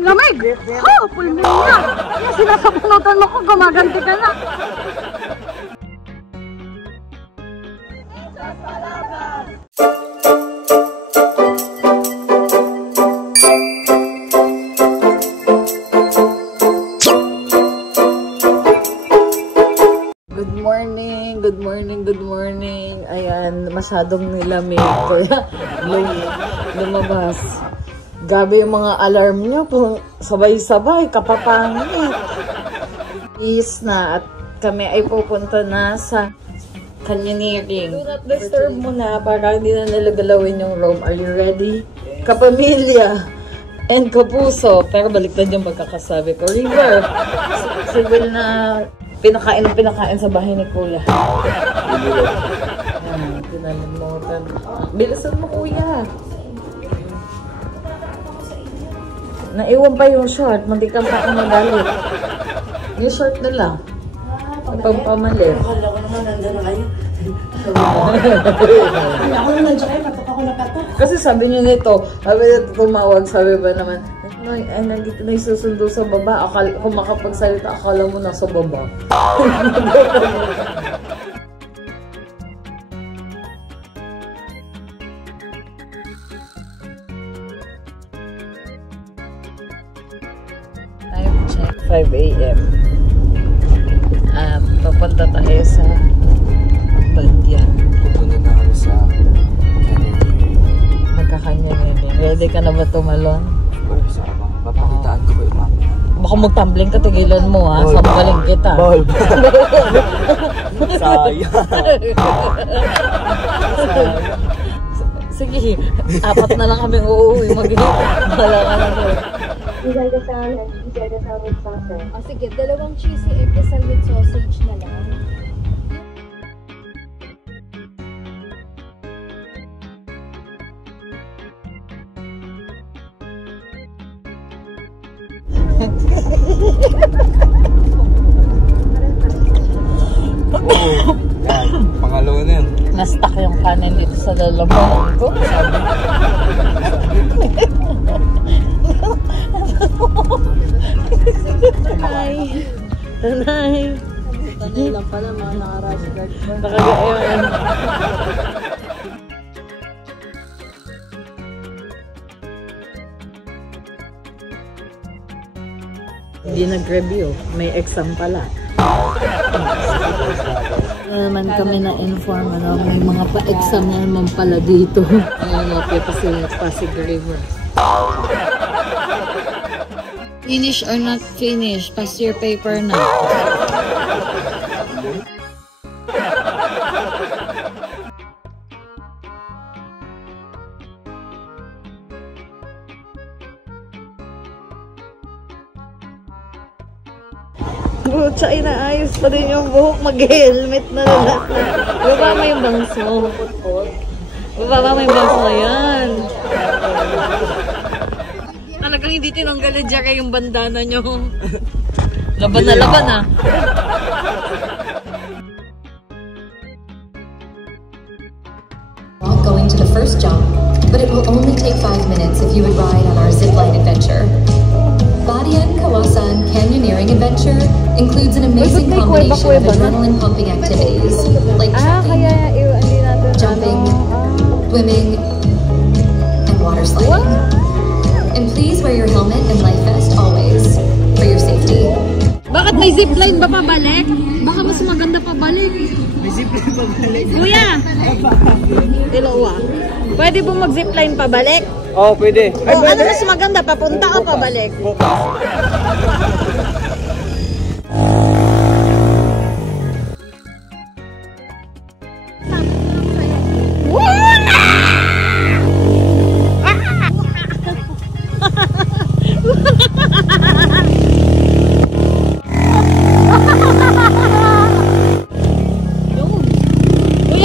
Lamig! Oh, pulmin niya! Yung sinasabunutan mo ko, gumaganti ka na. Good morning, good morning, good morning. Ayan, masyadong nilamig. Kaya lumabas. Gabi yung mga alarm nyo kung sabay-sabay, kapapangit. Is na at kami ay pupunta na sa canyoneering. Do not disturb mo na para hindi na nalagalawin yung room. Are you ready? Kapamilya and kapuso. Pero baliktad yung pagkakasabi ko. River, si Will na pinakain sa bahay ni Kuya. Ayan, tinalimutan. Bilisan mo, Kuya. Naiwan pa yung short. Mandikan pa ako magalit. Yung short na lang. Pampamalit. Akala ko naman nandun na kayo. Akala ko naman nandun kayo. Katok ako na katok. Kasi sabi nyo nito, sabi nito tumawag, sabi ba naman, ay nandito na isusundo sa baba. Kung makapagsalita, akala mo nasa baba. 5 AM. Papunta tayo sa Bandian. Pupunta na kami sa canyoneering. Magka-canyoneering. Ready ka na ba tumalon? Oo, sama. Papakitaan ko ba yung map? Baka magtumbling ka, tigilan mo ha. Sabaling kita. Ball. Sayang. Sige, 4 na lang kami uuwi. Mag-ihip. Wala ka na doon. Cheese egg asal and cheese egg asal with sausage. O sige, 2 cheesy egg asal with sausage na lang. Yan, pangalawa na yun. Na-stuck yung kanin dito sa lalamunan ko. Hi! Tanay! Tanay lang pala, mga naka-rush guard pa. Nakagayon. Hindi nag-review. May exam pala. Naman kami na-inform, may mga pa-exam na naman pala dito. Ayun, lapya pa sila Pasig River. Finish or not finish? Pass your paper na. Butsa, inaayos pa rin yung buhok. Mag-helmet na lahat. Baba mo yung bangso. Baba mo yung bangso. Ayan. Talagang hindi tinanggalin dyan yung bandana nyo. Laban na laban ah. Going to the first jump, but it will only take 5 minutes if you would ride on our zipline adventure. Badian Kawasan Canyoneering Adventure includes an amazing combination of adrenaline-pumping activities like jumping, swimming, and water sliding. And please wear your helmet and life vest always for your safety. Bakit may zipline ba pabalik? Baka mas maganda pabalik. May zipline pabalik. Kuya! Ilawa. Pwede bang mag-zipline pabalik? Oo, pwede. Ay, ano mas maganda? Papunta o pabalik? Kuya,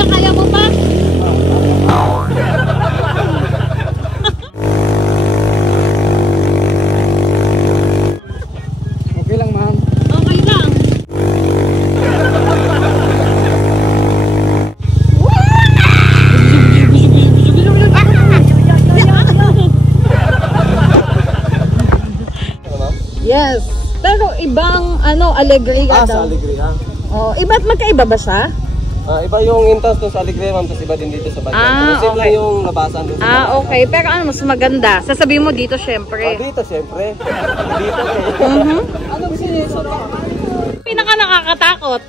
kaya mo pa? ano, Alegria Sa daw. Alegria. Oh, iba't magkaiba ba siya? Iba yung entrance doon sa Alegria, ma'am, tapos iba din dito sa Banyan. Same okay. lang yung labasan doon sa Banyan. Okay. Pero ano mas maganda? Sasabihin mo dito, syempre. Dito, syempre. Dito, Ano ba sinusunod? Pinaka nakakatakot.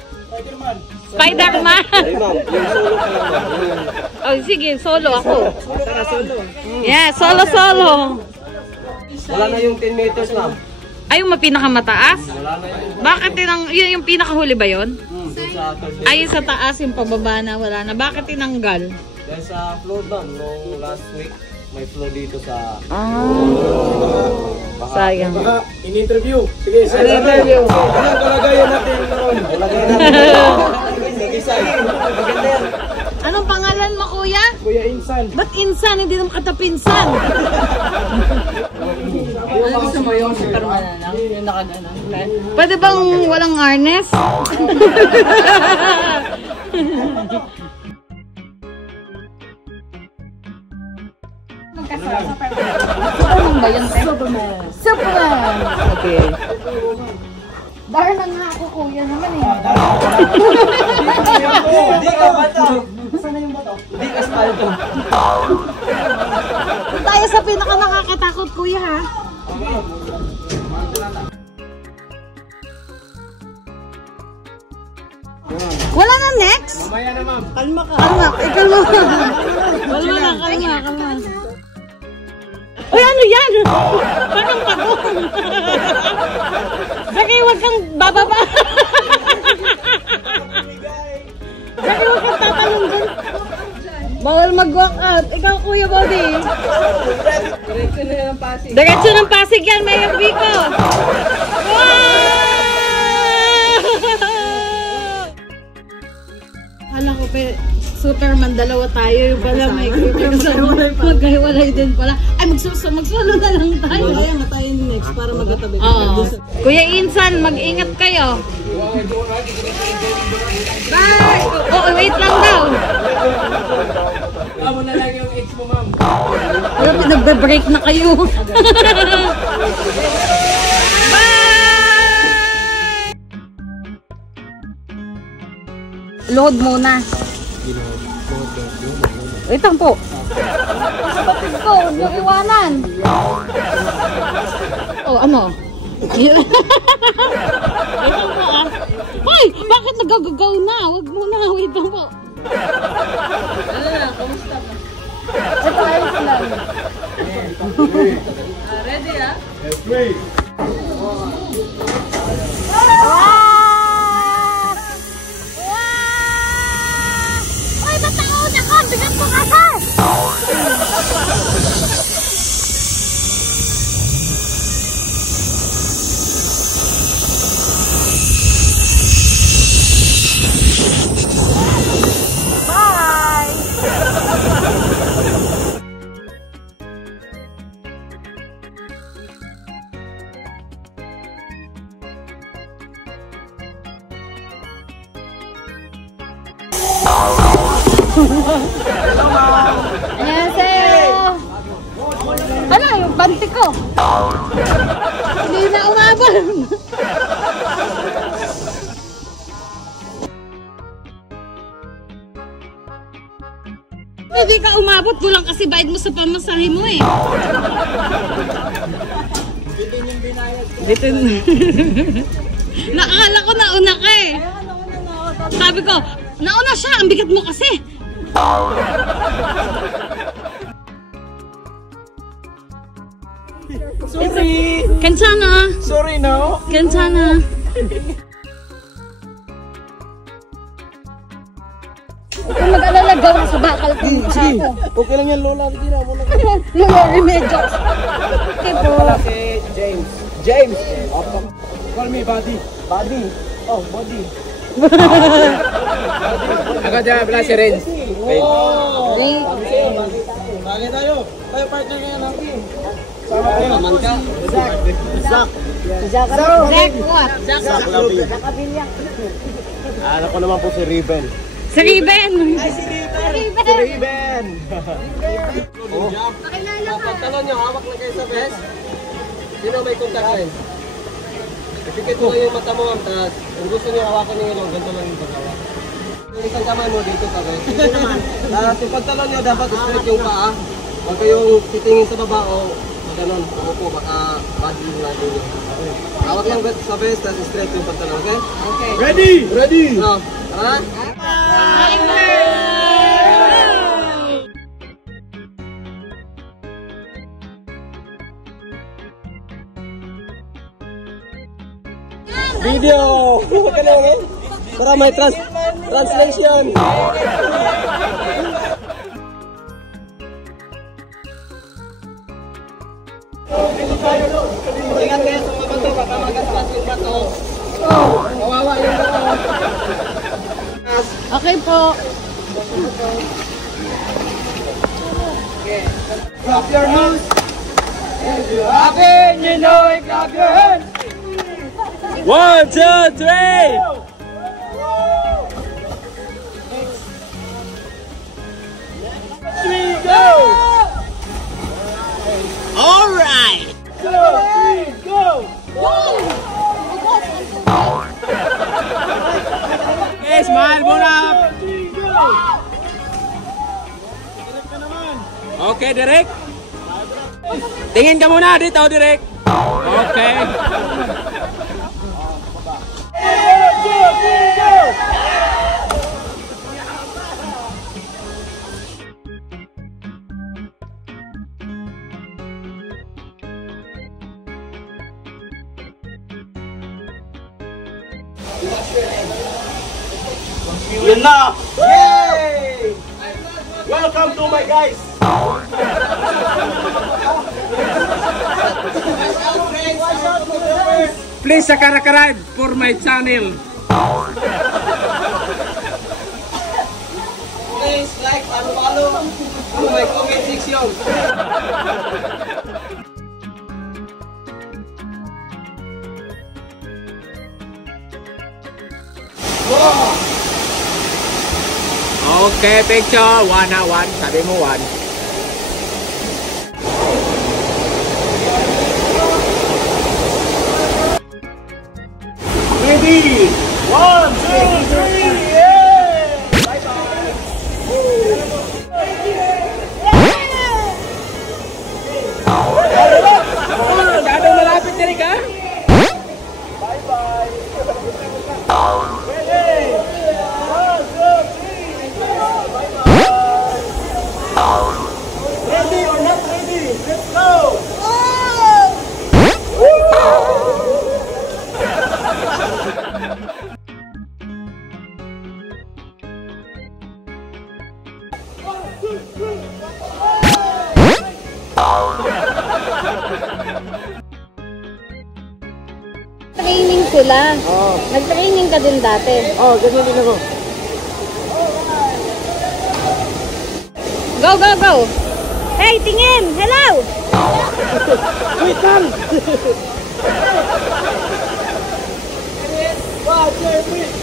Spider-Man. Ay, ma'am, yung solo ka lang, ma'am. Oh, sige, solo ako. Tara, solo. Yeah, solo. Wala na yung 10 meters, ma'am. Ay, yung pinakamataas? Wala na yun. Bakit yun yung pinakahuli ba yun? Doon sa Thursday. Ayun sa taas, yung pababa na wala na. Bakit tinanggal? Dahil sa flood, ma'am, nung last week, may flood dito sa... Sayang. In-interview. Sige, In-interview. Anong kalagayan natin noon? Kalagayan natin. Nag-isay. Maganda yan. Anong pangalan mo, kuya? Kuya Insan. Ba't insan? Hindi naman katapinsan. Gusto mo yung Superman na lang? Yung nakagano. Pwede bang walang harness? Superman ba yun? Superman! Okay. Dahil na nga ako, kuya naman eh. Hindi ka bato. Saan na yung bato? Hindi ka spalto. Tayo sa pinaka nakakatakot, kuya, ha? Wala na next? Mamaya na, ma'am. Kalma ka. Kalma, kalma. Kalma. Uy, ano yan? Parang pagong. Zaki, huwag kang bababa. Zaki, huwag kang tatalong dyan. Bawal mag-walk out. Ikaw, Kuya Body. Diretso na yung Pasig. Diretso ng Pasig yan, Mayor Vico. Wow! Hala ko, Superman, dalawa tayo. Yung pala, may magkahiwalay din pala. Ay, magsolo na lang tayo. Kaya nga tayo next para magkatabi. Oo. Kuya Insan, mag-ingat kayo. Bye! Oo, wait lang daw. Amo na lang yung ex mo, ma'am. Wala, pinagbe-break na kayo. Bye! Load muna. Wait lang po. Kapatid ko, huwag niyong iwanan. Oh, ano? Wait lang po ah. Hoy! Bakit nagagagaw na? Huwag muna. Wait lang po. Ano na? Kamusta ka? Ito, ayos lang. Ready ah? Yes, please. Uy, ba't nauna ka? Bigat mo kasi! Annyeonghaseyo! Ano, yung banti ko? Hindi na umabol. Hindi ka umabot, kulang kasi bayad mo sa pamasahe mo eh. Bitin. Nakakala ko nauna ka eh. Sabi ko, nauna siya, ang bigat mo kasi. Sorry! Kansana. Sorry, no? Kansana. Kung mag-alalagaw na sa bakal ko. Sige, okay lang yan, Lola. Sige na, muna ka. Lolo, remedyo. Okay po. Si James. James! Call me Buddy. Buddy? Oh, Buddy. Ako dyan, pala si Renz. Oh. Bagay tayo. Tayo partner ngayon natin. Sama kayo. Naman ka. Zach. Zach what? Zach Kabilya. Anak ko naman po si Riven. Si Riven. Ay, si Riven! Pakilala ka. Pagtalon nyo, hawak na kayo sa vest. Sino may contact lens? Ipikit mo lang yung mata mo, tapos kung gusto niyo hawakan niyo yung ganito lang yung paghawa. Yung isang kamay mo dito sa guys. Hindi naman. Tapos yung pagtalon niyo, dapat straight yung paa. Huwag kayong titingin sa baba o ganun. Umupo, baka body yung natin niyo. Hawak lang sa best, tapos straight yung pagtalon, okay? Okay. Ready! Ready! No. Tara? Video! Para may translation! Ingat kayo sa mga bato, baka magaspas yung bato. Kawawa yung bato. Okay po. Clap your hands! If you're happy, you know it, clap your hands! 1, 2, 3! Three, go! All right. 2, 3, go! Okay, smile muna. 3, go! Okay, Derek. Tingin ka muna dito, Derek. Okay. Yun na! Yay! Welcome to my guys! Please subscribe for my channel. Please like, follow to my comment section. Okay, picture. 1 na 1. Sabi mo 1. Ready? 1, 2, 3, yeah! Bye-bye! Gano'ng malapit, Derek, ha? Bye-bye! Ready? 1, 2, 3, bye-bye! Ready or not ready? Let's go! Training sila. Nag-training ka din dati. Ganyan din ako. Go, go, go! Hey, tingin! Hello! Wait lang! 1, 2, 3!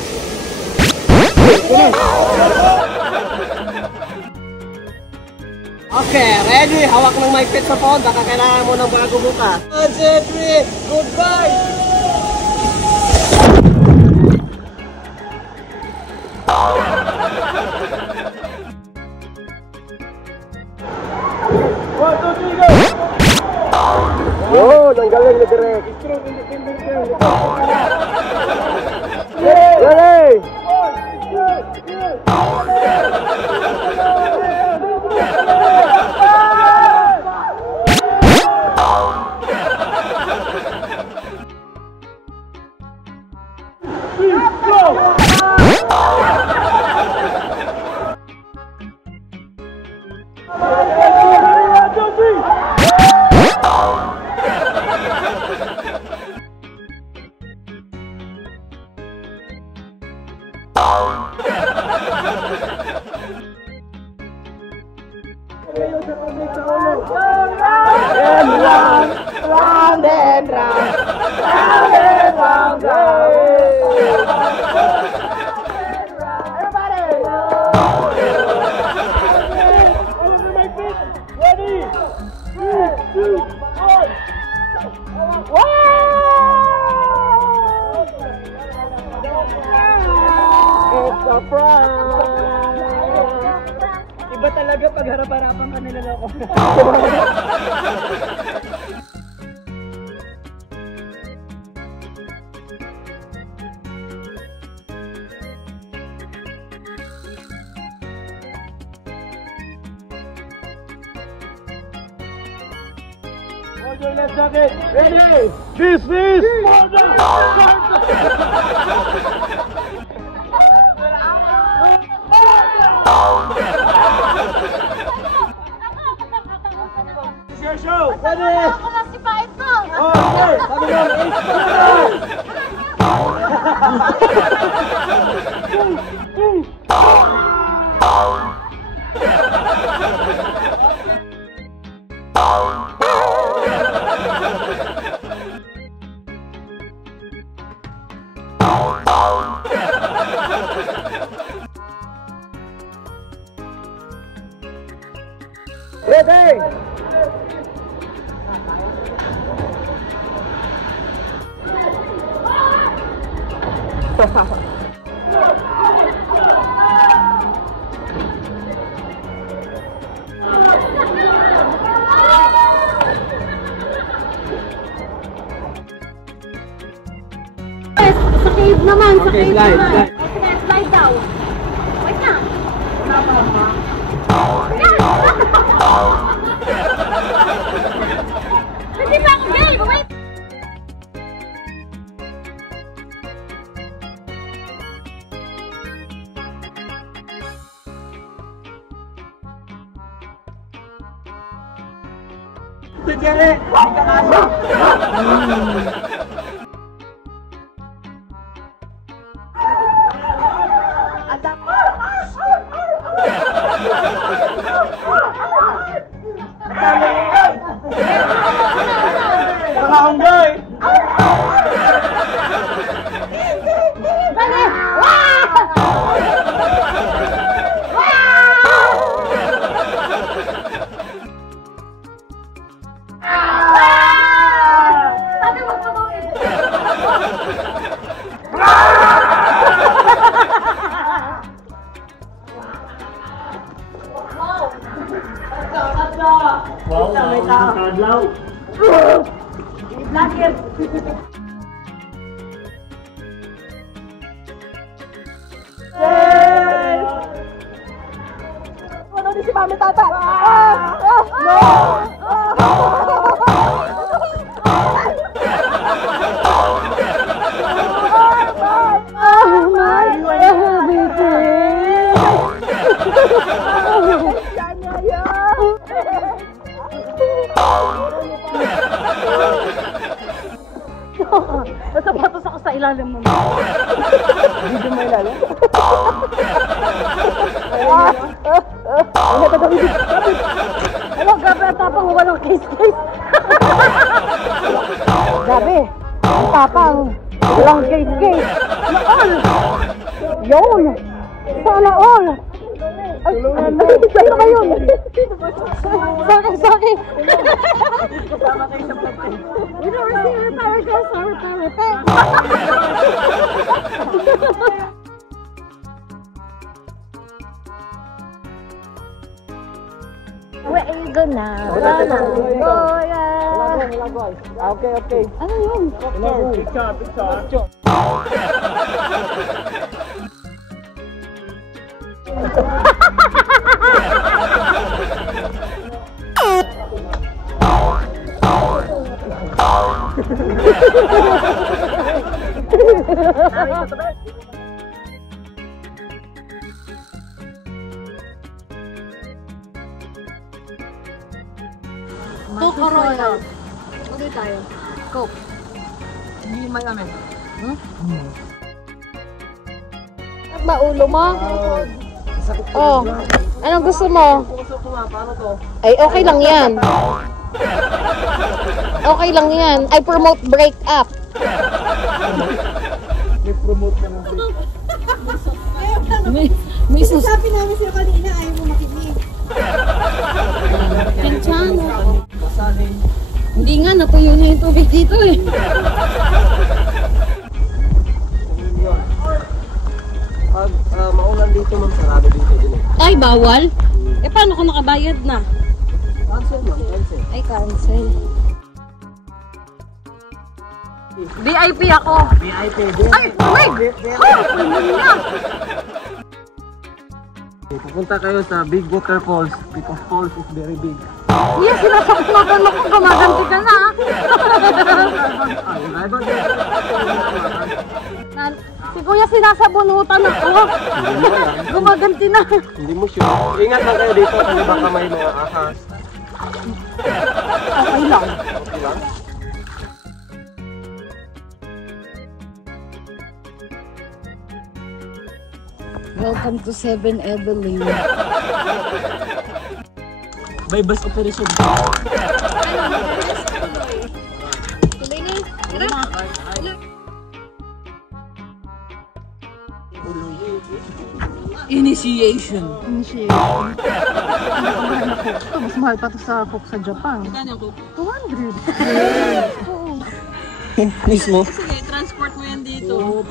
Okay, ready? Hawak ng mic pit sa phone. Baka kailangan mo ng bago bukas. 1, 2, 3, goodbye! Oh, ang galing ni Derek. Ready? talaga pag harap-harapan ka niloloko. Let's have it. Ready? This is your show. Ready? Ako na si Paito! Okay. Sabi mo, ready? Sa cave naman, sa Okay, cave slide, naman. slide. Sige, slide daw. Wait na. Hindi pa ako game, wait. Sige, ikakasa. Nakahanggoy! Sabi mo pa mo eh. Ano din si Mami Tata? Nasapatos ako sa ilalim mo. Video mo ilalim? Ano, grabe ang tapang, walang case-case. Grabe, ang tapang, walang case-case. Noon! Yun! Sana all! Ay, sa'yo ba yun? Sorry! Kasama kayo sa vlog ko. We don't receive your power, girls. Our power, thanks! Waigo na, wala boya. Okay. Ano yun? Picture. Coke or Royal? Okay tayo. Coke. Hindi mayamin. Ba ulo mo? Oh. Anong gusto mo? Paano to? Ay, okay lang yan. Okay lang yan. I promote break up. May promote ka ng May sus... Sabi namin sila kanina, ayaw mo makinig. Pinchano. Hindi nga, napuyo na yung tubig dito eh. Pag maulan dito, ma'am, sarado dito din eh. Ay, bawal? Eh, paano kung nakabayad na? Cancel ma'am, cancel. Ay, cancel. VIP ako. VIP. Ay, wait! Pupunta kayo sa Big Water Falls because falls is very big. Yes, sinasakutan mo kung gumaganti ka na. Si Kuya sinasabunutan ako. Gumaganti na. Hindi mo sure. Ingat lang kayo dito kasi baka may mga ahas. Okay lang. Okay lang? Welcome to 7 Evelyn. By bus operation. Initiation. Initiation. Mahal na cook to. Mas mahal pa to sa cook sa Japan. 200. Mismo? Sige, transport mo yan dito.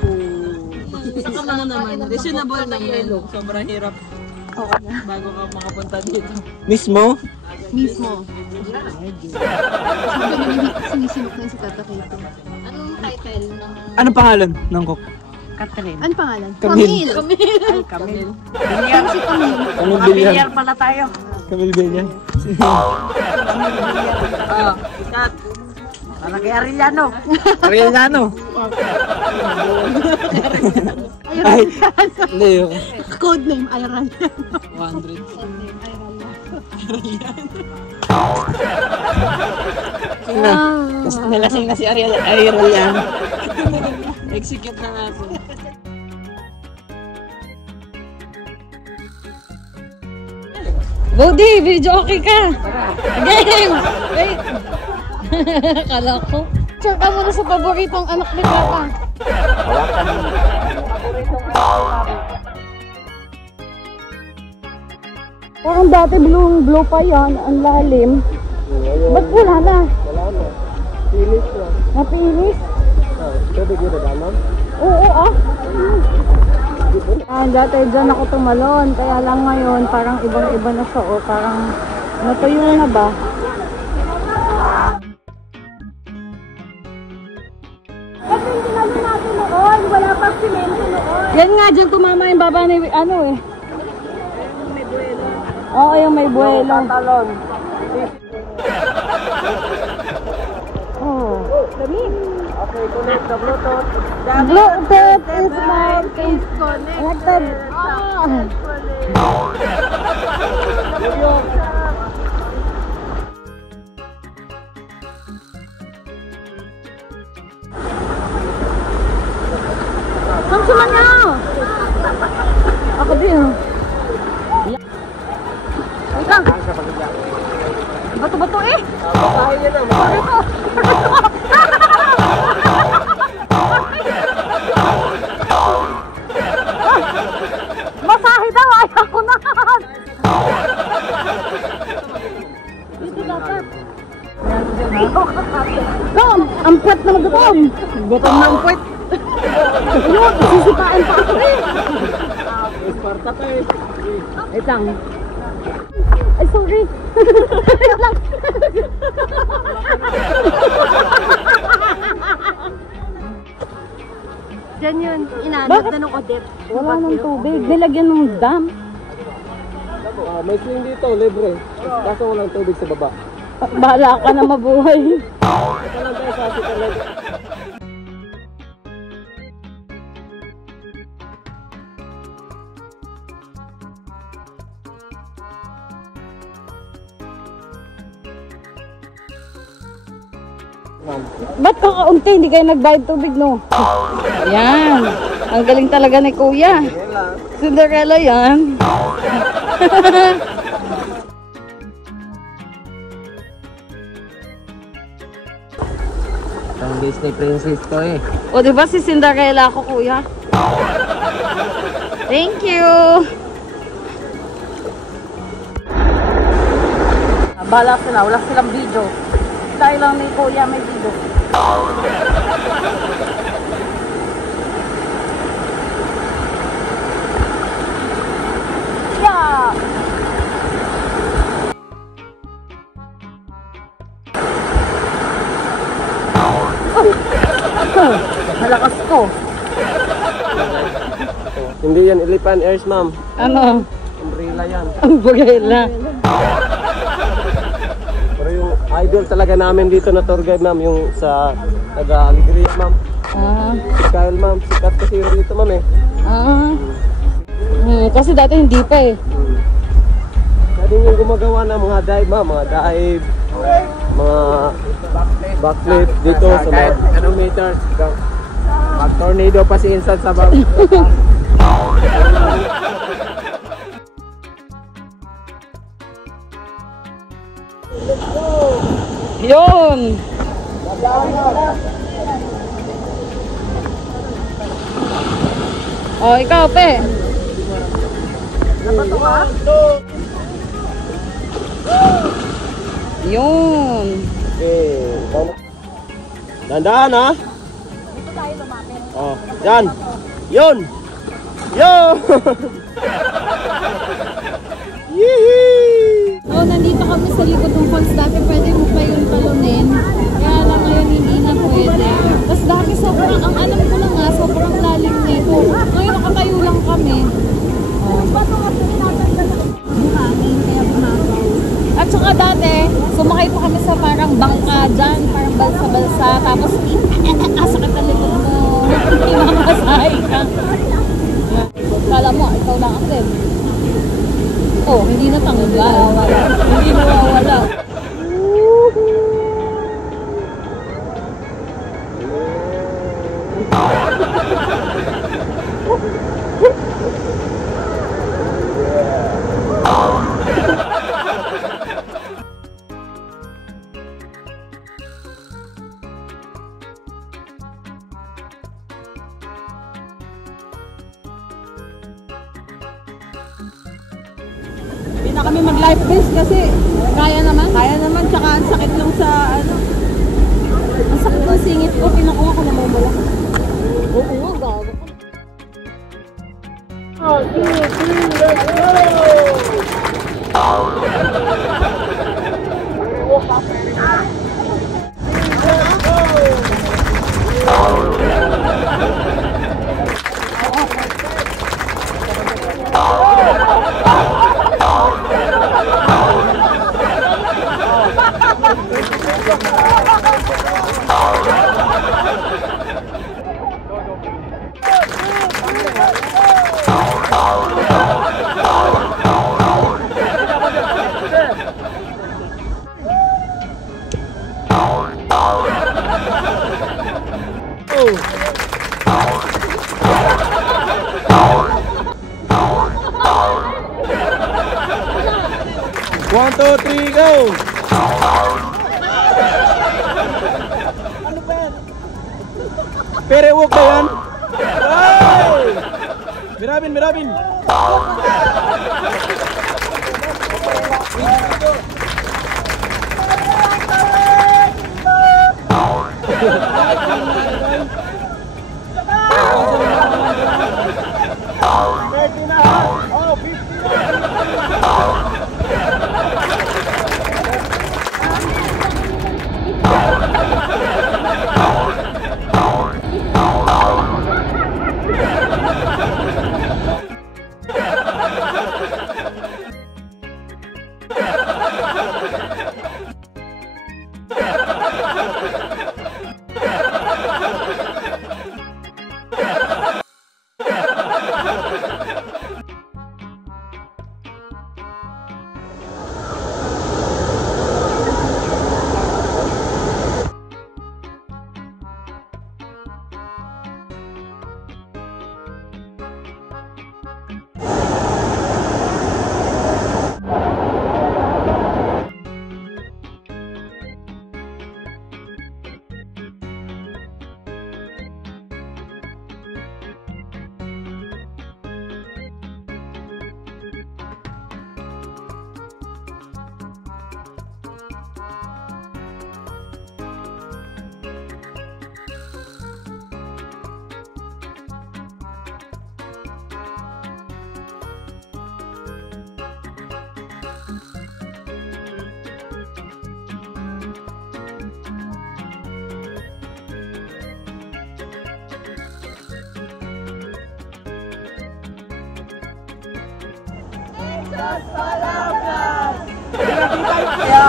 Saka mo naman. Reasonable na yan. Sobrang hirap Okay na. bago ka makapunta dito. Mismo? Mismo. Sinisinok na yun si Tata Kito. Anong title ng... Anong pangalan ng cook? Catherine. Ano pangalan? Camille. Camille. Camille. Ano si Camille? Kamil Bilyar. pala tayo. Kamil Bilyar. Oh, cut. Para kay Arellano. Arellano. Ay, hindi yun. Code name, Iran. 100. Mas nalasing na si Arellano. Execute na natin. Bodi, video okay ka. Game! Wait. Kala ko. Check ka muna sa paboritong anak ni Papa. Parang dati blue pa yan, ang lalim. Ba't wala na? Wala na. Finish na. Napinis? Pwede ko na daman? Oo dati dyan ako tumalon, kaya lang ngayon parang ibang-iba na siya o parang natuyo na ba? Kasi hindi namin natin noon, wala pang simento noon. Yan nga, dyan tumama yung baba ni ano eh. May buwelo. Oo, yung may buwelo. Talon. Oh. Okay, connect the Bluetooth. Bluetooth is my case connected. Saan sila niya? Ako din. Wait lang. Bato-bato eh. Basahin niya na. Masahe daw, ayaw ko na. Dito dapat. Tom, ang puwet na mag-tom. Gutom na ang puwet. Yun, sisipain pa ako eh. Esparta pa eh. Wait lang. Ay, sorry. Wait lang. Diyan yun. Inanap na ng Odette. Wala ng tubig. Nilagyan ng dam. May swing dito, libre. Kaso walang tubig sa baba. Bahala ka na mabuhay. Ito lang tayo sa Africa Lake. Ba't kakaunti? Hindi kayo nagbayad tubig, no? Yan. Ang galing talaga ni Kuya. Cinderella yan. Ang Disney princess to eh. O, diba si Cinderella ako, Kuya? Thank you. Bala sila. Wala silang video. Dahil lang ni Kuya may video. Yeah! lakas ko. Hindi yan elephant ears, ma'am. Ano? Umbrella yan. Umbrella. Pero yung idol talaga namin dito na tour guide, ma'am, yung sa taga-Alegria, ma'am. Si Kyle, ma'am. Sikat kasi yung dito, ma'am, eh. Kasi dati hindi pa eh. Dati yung gumagawa ng mga dive, ma'am. Mga dive, mga backflip dito sa mga... Anong meters? Pag tornado pa si Insan sa baba. Yun! Oh, ikaw, pe. Yun. Okay. Dandahan, ha? Dito tayo lumapit. Oh, yan. Yun! Yun! Yee! So, nandito kami sa likod ng falls. Dati pwede mo pa yung talunin. Kaya lang ngayon hindi na pwede. Tapos dati sobrang, ang alam ko lang nga, sobrang lalim nito. Ngayon nakatayo lang kami. Bato nga po tinatanggal na buhangin, kaya bumabaw. At saka dati, sumakay pa kami sa parang bangka dyan, parang balsa-balsa. Tapos, sakit ang likod mo. Hindi mamasahe ka. Kala mo, ikaw lang ako din. Oh, hindi na tanggal. Hindi nawawala. Hindi na kami mag-life vest kasi kaya naman, tsaka ang sakit lang sa ano. Ang sakit ng singit ko, pinakuha ko na mawala. Oo nga, gago. One, two, three, go! Pere walk ba yan? Hey! Mirabin, mirabin!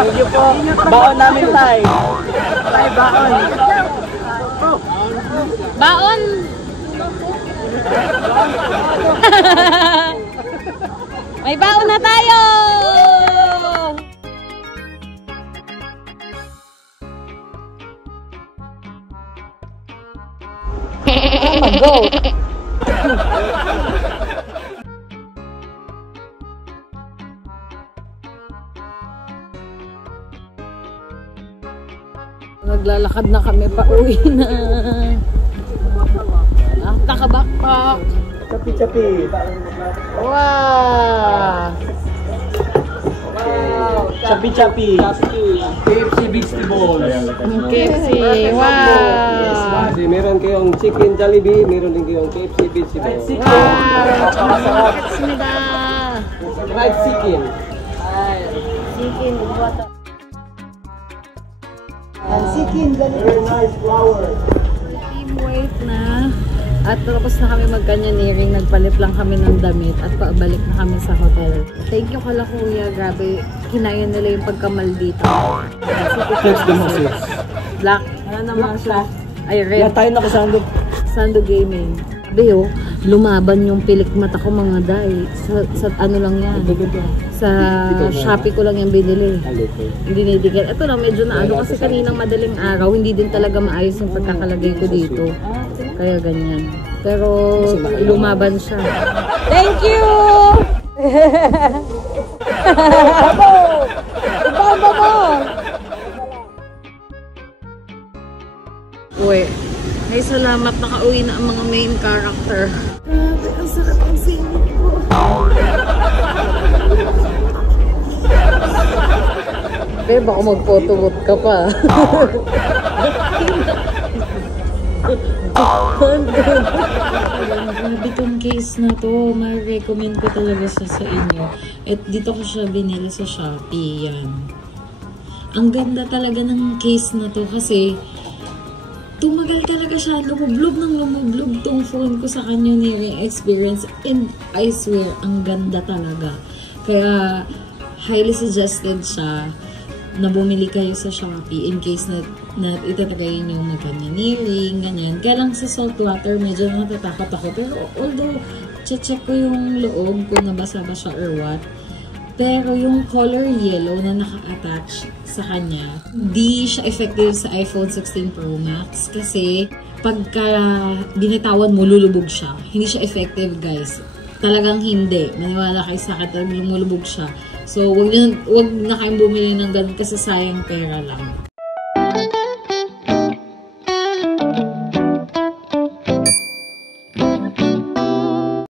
Thank you po. Baon namin tayo. Tayo baon. Baon! May baon na tayo! Go! Naglalakad na kami pa uwi na. Nakabakpak. Chapi-chapi. Wow! Chapi-chapi. KFC vegetable. KFC. Wow! Kasi meron kayong chicken Jollibee, meron din kayong KFC vegetable. Wow! Kapsmida! Fried chicken. Chicken. Very nice flower. Team wait na. At tapos na kami mag-canyoneering, nagpalit lang kami ng damit at paabalik na kami sa hotel. Thank you kala kuya, grabe. Kinaya nila yung pagkamal dito. Next the muscles. Black. Ano naman siya? Ay, red. Yan tayo nakasando. Sando Gaming. Sabi lumaban yung pilik mata ko mga day. Sa ano lang yan. Sa Shopee ko lang yan binili. Hindi nidikit. Ito lang, medyo na ano kasi kaninang madaling araw, hindi din talaga maayos yung pagkakalagay ko dito. Kaya ganyan. Pero lumaban siya. Thank you! Ibaba mo! Uy. Ay, salamat. Nakauwi na ang mga main character. Grabe, ang sarap ang singit ko. Pero baka mag-photobooth ka pa. Grabe tong case na to. Ma-recommend ko talaga siya sa inyo. At dito ko siya binili sa Shopee. Yan. Ang ganda talaga ng case na to kasi tumagal talaga siya. Lumublob tong phone ko sa canyoneering experience. And I swear, ang ganda talaga. Kaya, highly suggested siya na bumili kayo sa Shopee in case na itatagay nyo mag-canyoneering, ganyan. Kaya lang sa saltwater, medyo natatakot ako. Pero although, check ko yung loob kung nabasa ba siya or what. Pero yung color yellow na naka-attach sa kanya, di siya effective sa iPhone 16 Pro Max kasi pagka binitawan mo, lulubog siya. Hindi siya effective, guys. Talagang hindi. Maniwala kayo sa akin, lumulubog siya. So, wag na kayong bumili ng ganun kasi sayang pera lang.